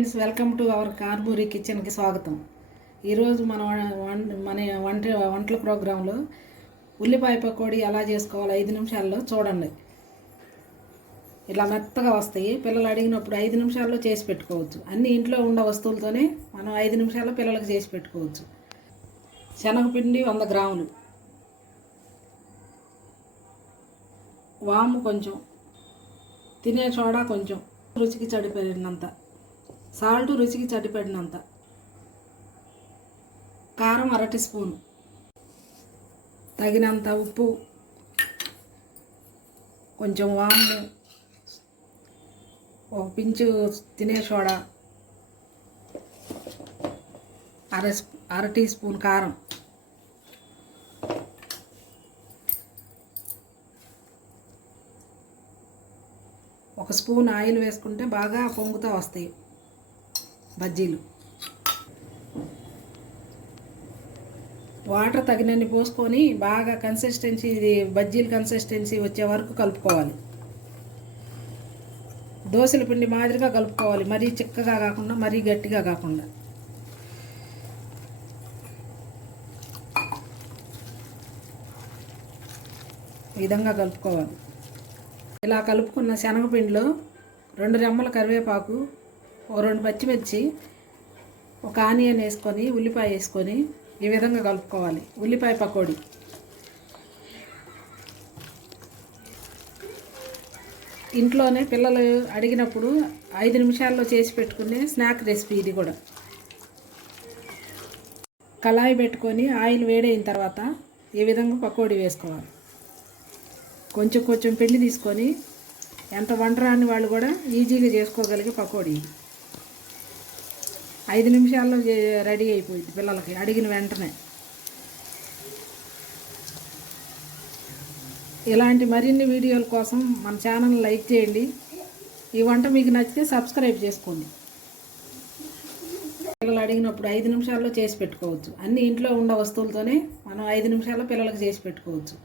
Friends welcome to our కార్బూరి కిచెన్కి స్వాగతం. ఈరోజు మన మన వంట వంటల ప్రోగ్రాంలో ఉల్లిపాయ పకోడీ ఎలా చేసుకోవాలి ఐదు నిమిషాల్లో చూడండి. ఇలా మెత్తగా వస్తాయి. పిల్లలు అడిగినప్పుడు ఐదు నిమిషాల్లో చేసి పెట్టుకోవచ్చు. అన్ని ఇంట్లో ఉన్న వస్తువులతోనే మనం ఐదు నిమిషాల్లో పిల్లలకు చేసి పెట్టుకోవచ్చు. శనగపిండి వంద గ్రాములు. వాము కొంచెం. తినే చోడ కొంచెం. రుచికి చడిపోయినంత. సాల్ట్ రుచికి చడిపడినంత కారం అరటి స్పూన్. తగినంత ఉప్పు. కొంచెం వాము. ఒక పించు తినే సోడా. అర అర టీ స్పూన్ కారం. ఒక స్పూన్ ఆయిల్ వేసుకుంటే బాగా పొంగుతూ వస్తాయి. బజ్జీలు. వాటర్ తగినన్ని పోసుకొని బాగా కన్సిస్టెన్సీ ఇది బజ్జీల కన్సిస్టెన్సీ వచ్చే వరకు కలుపుకోవాలి. దోశల పిండి మాదిరిగా కలుపుకోవాలి. మరీ చిక్కగా కాకుండా మరీ గట్టిగా కాకుండా. విధంగా కలుపుకోవాలి. ఇలా కలుపుకున్న శనగపిండిలో రెండు రెమ్మల కరివేపాకు ఓ రెండు పచ్చిమిర్చి ఒక ఆనియన్ వేసుకొని ఉల్లిపాయ వేసుకొని ఈ విధంగా కలుపుకోవాలి. ఉల్లిపాయ పకోడీ. ఇంట్లోనే పిల్లలు అడిగినప్పుడు ఐదు నిమిషాల్లో చేసి పెట్టుకునే స్నాక్ రెసిపీ ఇది కూడా. కళాయి పెట్టుకొని ఆయిల్ వేడైన తర్వాత ఈ విధంగా పకోడీ వేసుకోవాలి. కొంచెం కొంచెం పిండి తీసుకొని ఎంత వంట రాని వాళ్ళు కూడా ఈజీగా చేసుకోగలిగే పకోడీ ఐదు నిమిషాల్లో రెడీ అయిపోయింది పిల్లలకి. అడిగిన వెంటనే. ఇలాంటి మరిన్ని వీడియోల కోసం మన ఛానల్ లైక్ చేయండి. ఈ వంట మీకు నచ్చితే సబ్స్క్రైబ్ చేసుకోండి. పిల్లలు అడిగినప్పుడు ఐదు నిమిషాల్లో చేసి పెట్టుకోవచ్చు. అన్ని ఇంట్లో ఉన్న వస్తువులతోనే మనం ఐదు నిమిషాల్లో పిల్లలకు చేసి పెట్టుకోవచ్చు.